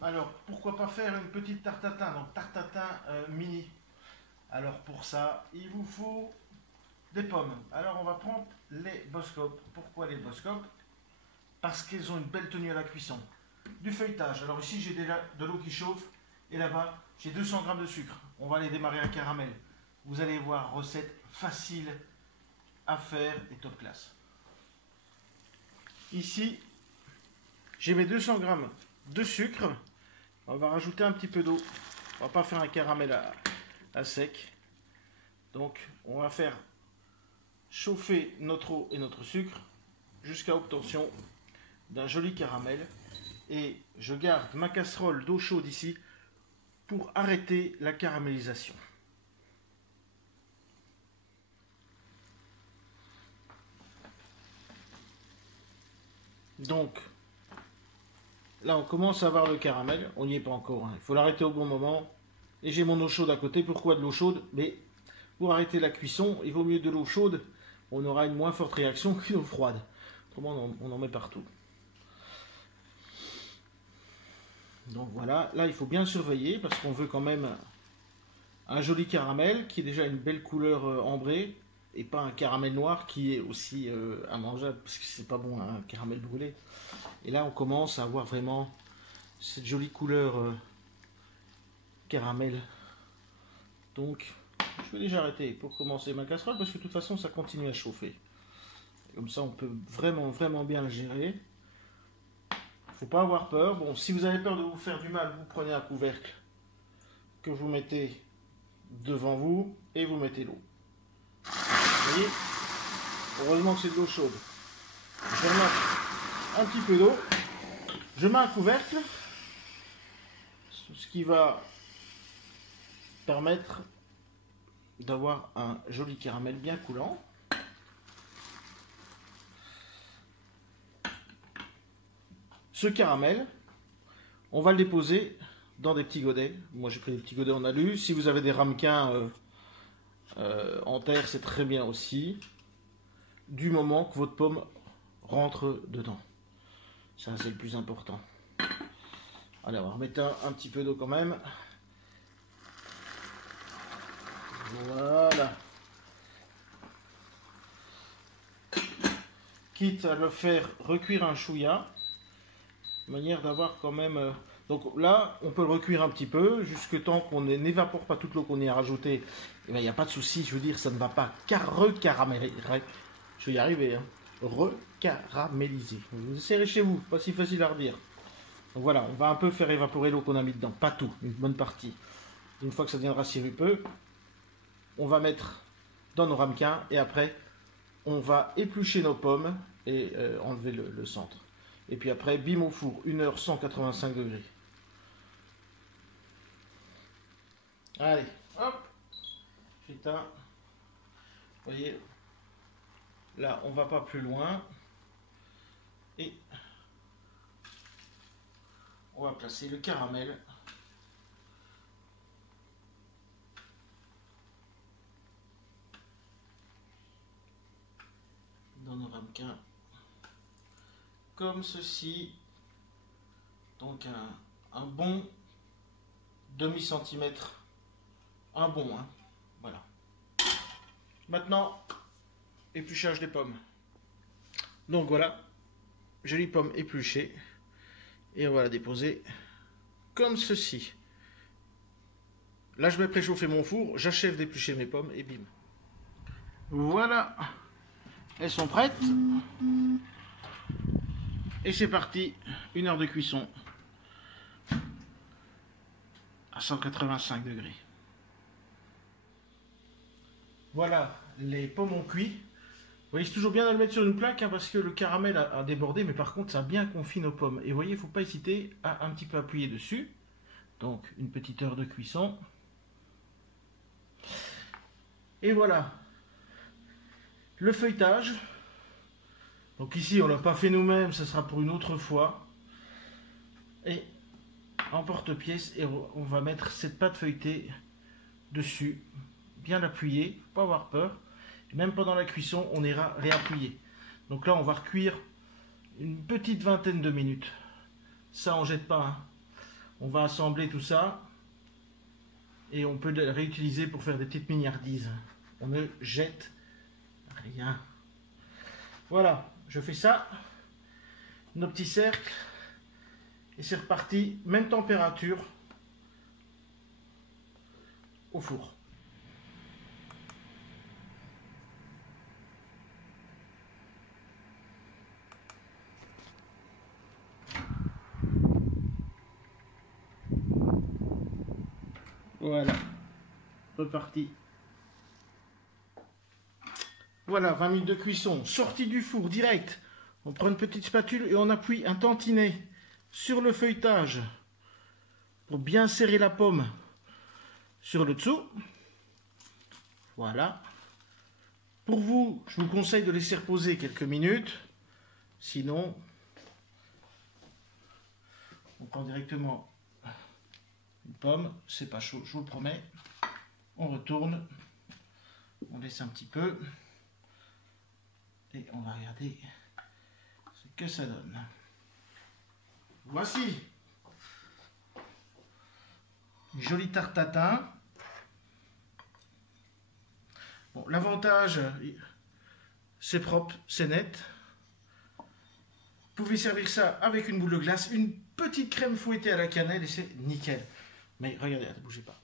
Alors, pourquoi pas faire une petite tarte tatin, donc tarte tatin mini. Alors pour ça, il vous faut des pommes. Alors on va prendre les Boskop. Pourquoi les Boskop? Parce qu'ils ont une belle tenue à la cuisson. Du feuilletage. Alors ici j'ai déjà de l'eau qui chauffe et là-bas j'ai 200 g de sucre. On va les démarrer à caramel. Vous allez voir, recette facile à faire et top classe. Ici j'ai mes 200 g de sucre. On va rajouter un petit peu d'eau. On va pas faire un caramel à sec. Donc on va faire chauffer notre eau et notre sucre jusqu'à obtention d'un joli caramel. Et je garde ma casserole d'eau chaude ici pour arrêter la caramélisation. Donc là on commence à voir le caramel, on n'y est pas encore, hein. Il faut l'arrêter au bon moment. Et j'ai mon eau chaude à côté. Pourquoi de l'eau chaude? Mais pour arrêter la cuisson, il vaut mieux de l'eau chaude, on aura une moins forte réaction qu'une eau froide. Autrement on en met partout. Donc voilà, là il faut bien surveiller parce qu'on veut quand même un joli caramel qui est déjà une belle couleur ambrée et pas un caramel noir qui est aussi immangeable parce que c'est pas bon un caramel brûlé. Et là on commence à avoir vraiment cette jolie couleur caramel. Donc je vais déjà arrêter pour commencer ma casserole parce que de toute façon ça continue à chauffer. Comme ça on peut vraiment bien le gérer. Faut pas avoir peur. Bon, si vous avez peur de vous faire du mal, vous prenez un couvercle que vous mettez devant vous et vous mettez l'eau. Vous voyez? Heureusement que c'est de l'eau chaude. Je vais remettre un petit peu d'eau. Je mets un couvercle, ce qui va permettre d'avoir un joli caramel bien coulant. Ce caramel, on va le déposer dans des petits godets. Moi j'ai pris des petits godets en alu. Si vous avez des ramequins en terre, c'est très bien aussi. Du moment que votre pomme rentre dedans. Ça c'est le plus important. Allez, on va remettre un petit peu d'eau quand même. Voilà. Quitte à le faire recuire un chouïa. Manière d'avoir quand même... Donc là, on peut le recuire un petit peu, jusque tant qu'on n'évapore pas toute l'eau qu'on y a rajoutée. Il n'y a pas de souci, je veux dire, ça ne va pas recaraméliser. Je vais y arriver, hein. Recaraméliser. Vous essayerez chez vous, pas si facile à redire. Donc voilà, on va un peu faire évaporer l'eau qu'on a mis dedans, pas tout, une bonne partie. Une fois que ça deviendra sirupeux, on va mettre dans nos ramequins et après, on va éplucher nos pommes et enlever le centre. Et puis après, bim au four, 1 heure 185 degrés. Allez, hop, j'éteins. Vous voyez, là, on va pas plus loin. Et on va placer le caramel. Dans nos ramequins. Comme ceci. Donc un bon demi-centimètre. Un bon, hein. Voilà. Maintenant, épluchage des pommes. Donc voilà, jolie pomme épluchée. Et on va la déposer comme ceci. Là, je vais préchauffer mon four. J'achève d'éplucher mes pommes et bim. Voilà. Elles sont prêtes. Et c'est parti, 1 heure de cuisson à 185 degrés. Voilà, les pommes ont cuit. Vous voyez, c'est toujours bien de le mettre sur une plaque hein, parce que le caramel a débordé, mais par contre ça a bien confit nos pommes. Et vous voyez, il ne faut pas hésiter à un petit peu appuyer dessus. Donc une petite heure de cuisson. Et voilà, le feuilletage. Donc ici, on ne l'a pas fait nous-mêmes, ça sera pour une autre fois. Et en porte-pièce, et on va mettre cette pâte feuilletée dessus. Bien l'appuyer, pas avoir peur. Et même pendant la cuisson, on ira réappuyer. Donc là, on va recuire une petite vingtaine de minutes. Ça, on jette pas. Hein. On va assembler tout ça et on peut le réutiliser pour faire des petites mignardises. On ne jette rien. Voilà, je fais ça, nos petits cercles, et c'est reparti, même température au four. Voilà, reparti. Voilà, 20 minutes de cuisson, sortie du four direct. On prend une petite spatule et on appuie un tantinet sur le feuilletage pour bien serrer la pomme sur le dessous. Voilà. Pour vous, je vous conseille de laisser reposer quelques minutes. Sinon, on prend directement une pomme. C'est pas chaud, je vous le promets. On retourne. On laisse un petit peu. Et on va regarder ce que ça donne. Voici une jolie tarte tatin. Bon, l'avantage, c'est propre, c'est net. Vous pouvez servir ça avec une boule de glace, une petite crème fouettée à la cannelle et c'est nickel. Mais regardez, ne bougez pas.